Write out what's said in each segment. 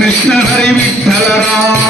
Krishna Hari Vitthal Ram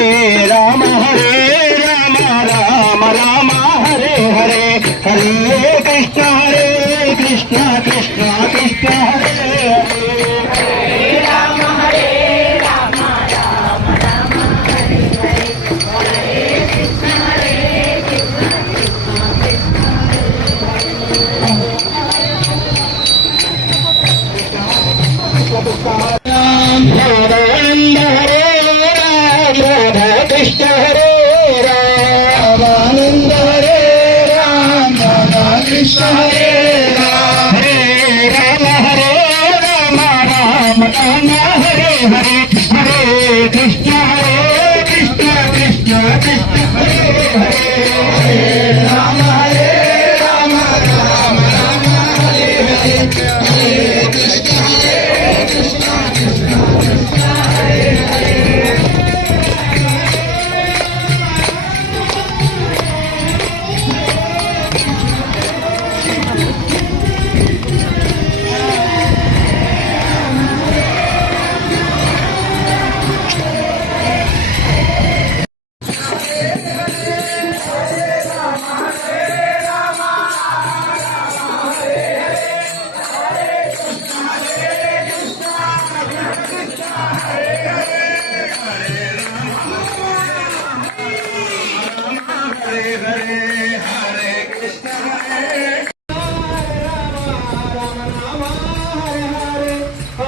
Krishna Krishna Krishna Hare Hare Krishna Hare Ramananda Hare Rama Krishna Hare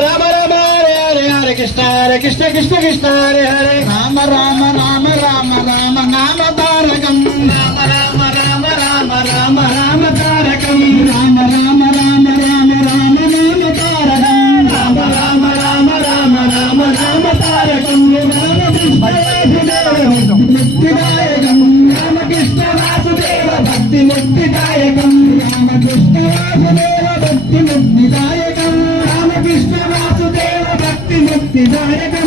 Rama Rama Hare Hare Hare Krishna Hare Krishna Krishna Krishna Hare Hare Rama Rama భక్తి ముక్తిదాయకం రామకృష్ణ వాసుదేవ భక్తి ముక్తిదాయకం రామకృష్ణ వాసుదేవ భక్తి ముక్తిదాయకం